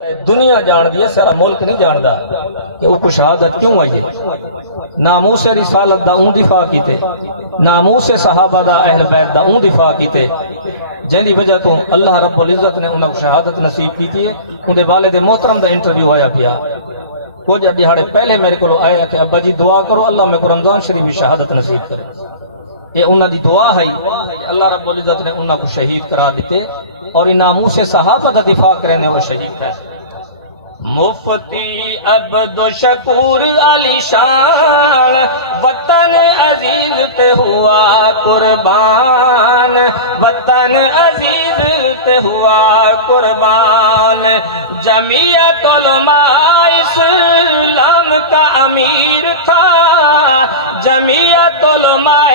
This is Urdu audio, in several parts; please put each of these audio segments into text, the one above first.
دنیا جان دی ہے، سارا ملک نہیں جاندا کہ وہ کو شہادت کیوں آئی ہے۔ ناموس رسالت دا اون دفاع کیتے، ناموس صحابہ دا اہل بیت دا اون دفاع کیتے، جن دی وجہ تو اللہ رب العزت نے انہاں کو شہادت نصیب کی ہے۔ انہاں والد محترم دا انٹرویو آیا پیا، کچھ دیہاڑے پہلے میرے کو آیا کہ ابا جی دعا کرو اللہ میں کو رمضان شریف میں شہادت نصیب کرے۔ یہ انہاں دی دعا ہے، اللہ رب العزت نے انہاں کو شہید قرار دیتے اور ناموس صحابہ دا دفاع کرنے وہ شہید ہے۔ مفتی عبد شکور علی شان وطن عزیز تے ہوا قربان، وطن عزیز تے ہوا قربان، جمعیت علماء اسلام کا امیر تھا، جمعیت علماء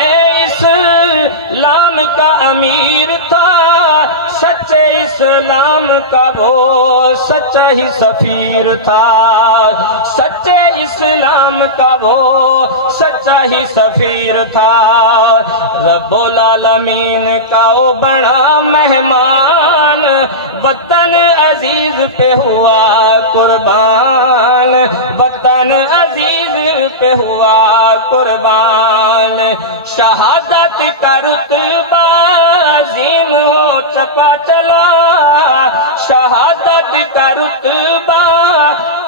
اسلام کا امیر تھا، سچے اسلام کا وہ سچا ہی سفیر تھا، سچے اسلام کا وہ سچا ہی سفیر تھا، رب العالمین کا وہ بڑا مہمان، وطن عزیز پہ ہوا قربان، وطن عزیز پہ ہوا قربان، شہادت کا رتبہ عظیم ہو چپا چلا، شہادت کا رتبہ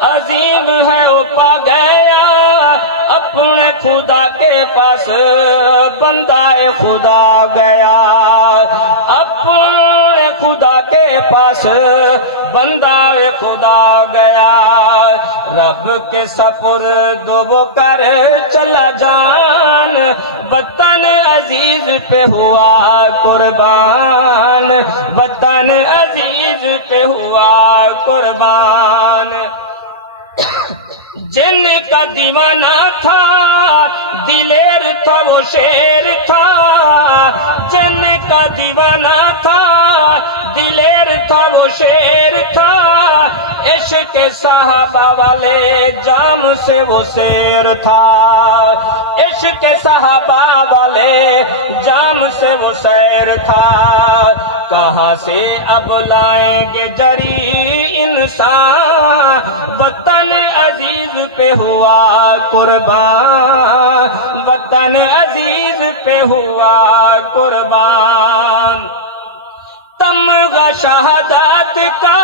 عظیم ہے وہ پا گیا، اپنے خدا کے پاس بندہ خدا گیا، اپنے خدا کے پاس بندہ خدا گیا، رب کے سپرد وہ کر چلا جان، وطن عزیز پہ ہوا قربان، وطن عزیز پہ ہوا قربان، جن کا دیوانہ تھا دلیر تھا وہ شیر تھا، جن کا دیوانہ تھا دلیر تھا وہ شیر تھا، عشق صحابہ والے جام سے وہ سیر تھا، عشق صحابہ والے جام سے وہ سیر تھا، کہاں سے اب لائیں گے جری انسان، وطن عزیز پہ ہوا قربان، وطن عزیز پہ ہوا قربان، تمغہ شہادت کا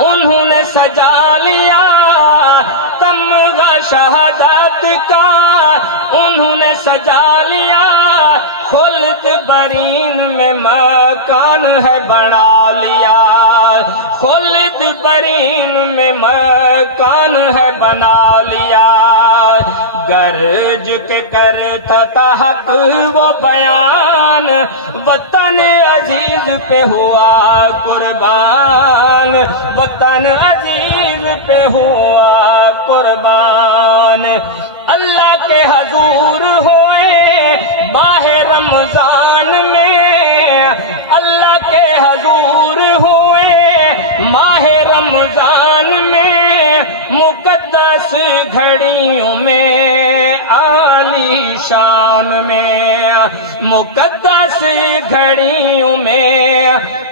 انہوں نے سجا لیا، تمغہ شہادت کا انہوں نے سجا لیا، خلد برین میں مکان ہے بنا لیا، خلد برین میں مکان ہے بنا لیا، گرج کے کرتا تھا حق وہ بیان، وطن عزیز پہ ہوا قربان، وطن عزیز پہ ہوا قربان، اللہ کے حضور ہوئے ماہ رمضان میں، اللہ کے حضور ہوئے ماہ رمضان میں، مقدس گھڑیوں میں عالی شان میں، مقدس گھڑیوں میں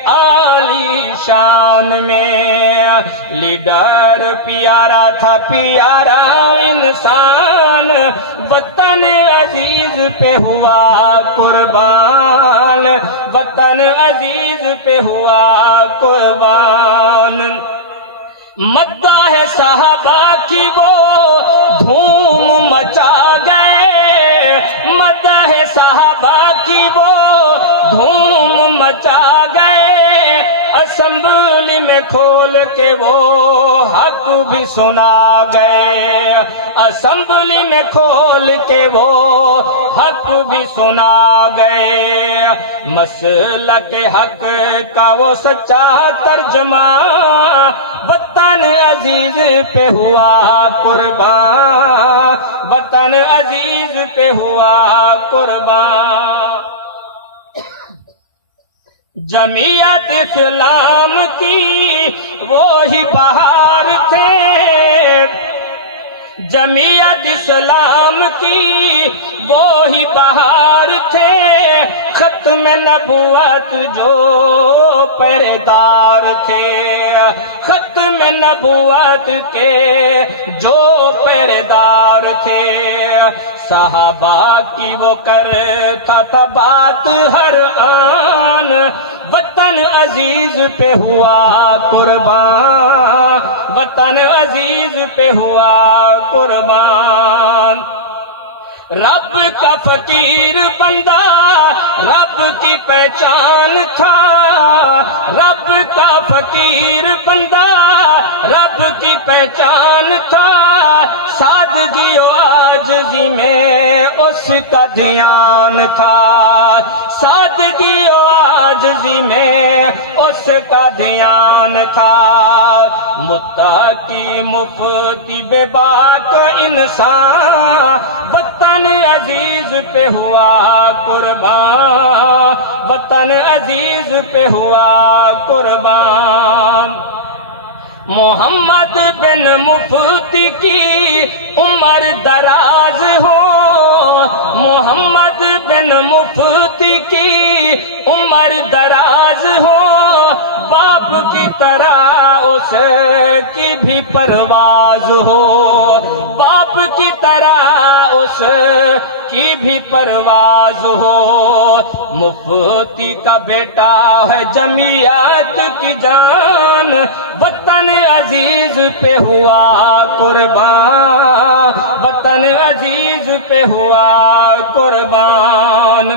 عالی شان میں، لیڈر پیارا تھا پیارا انسان، وطن عزیز پہ ہوا قربان، وطن عزیز پہ ہوا قربان، مداح صحابہ کی وہ دھوم مچا گئے، مداح صحابہ کی وہ دھوم مچا گئے، اسمبلی میں کھول کے وہ حق بھی سنا گئے، اسمبلی میں کھول کے وہ حق بھی سنا گئے، مسلک حق کا وہ سچا ترجمہ، وطن عزیز پہ ہوا قربان، وطن عزیز پہ ہوا قربان، جمعیت اسلام کی وہی بہار تھے، جمعیت اسلام کی وہی بہار تھے، ختم نبوت جو پہرےدار تھے، ختم نبوت کے جو پہرےدار تھے، صحابہ کی وہ کرتا تھا بات ہر آن، وطن عزیز پہ ہوا قربان، وطن عزیز پہ ہوا قربان۔ رب کا فقیر بندہ رب کی پہچان تھا، رب کا فقیر بندہ رب کی پہچان تھا، سادگی و عاجزی میں اس کا دھیان تھا، سادگی و عاجزی میں اس کا دھیان تھا، متقی مفتی بے باک انسان، وطن عزیز پہ ہوا قربان، وطن عزیز پہ ہوا قربان۔ محمد بن مفتی کی عمر دراز ہو، محمد بن مفتی کی عمر دراز ہو، باپ کی طرح اس کی بھی پرواز ہو، باپ کی طرح اس کی بھی پرواز ہو، مفتی کا بیٹا ہے جمعیت کی جان، وطن عزیز پہ ہوا قربان، وطن عزیز پہ ہوا قربان۔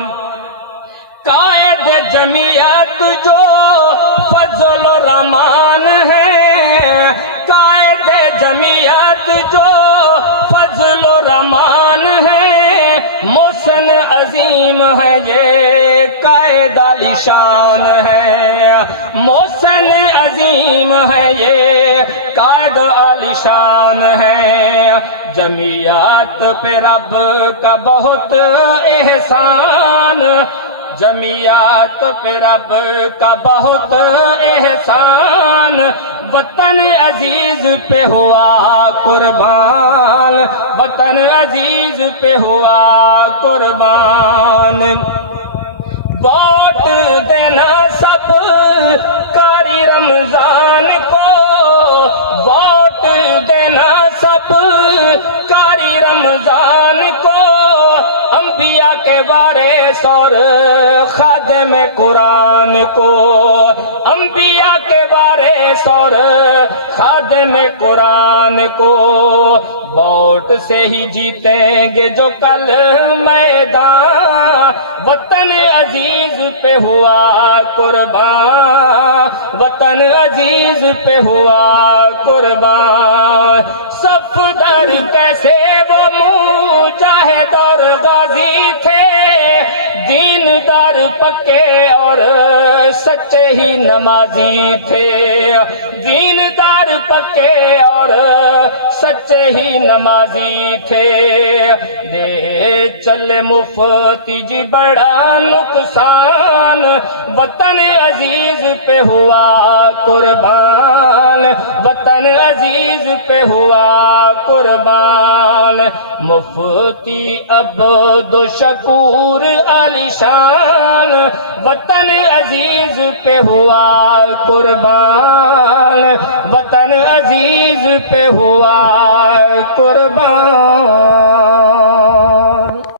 قائد جمعیت جو فضل و رحمان ہے، قائد جمعیت جو فضل و رحمان ہے، محسن عظیم ہے یہ قائد علی شان ہے، محسن عظیم ہے یہ قائد علی شان ہے، جمعیت پہ رب کا بہت احسان، جمعیت پہ رب کا بہت احسان، وطن عزیز پہ ہوا قربان، وطن عزیز پہ ہوا قربان۔ ووٹ دینا سب کاری رمضان کو، ووٹ دینا سب کاری رمضان کو، انبیاء کے وارث اور خادم قرآن کو، انبیاء کے وارث اور خادم قرآن کو، ووٹ سے ہی جیتیں گے جو کل میدان، وطن عزیز پہ ہوا قربان، وطن عزیز پہ ہوا قربان۔ صفدر کیسے وہ مجاہد اور غازی تھے، دین دار پکے اور سچے ہی نمازی تھے، دین دار پکے اور سچے ہی نمازی تھے، دے چلے مفتی جی بڑا نقصان، وطن عزیز پہ ہوا قربان، وطن عزیز پہ ہوا قربان۔ مفتی عبد و شکور علی شان، وطن عزیز پہ ہوا قربان، وطن عزیز پہ ہوا قربان۔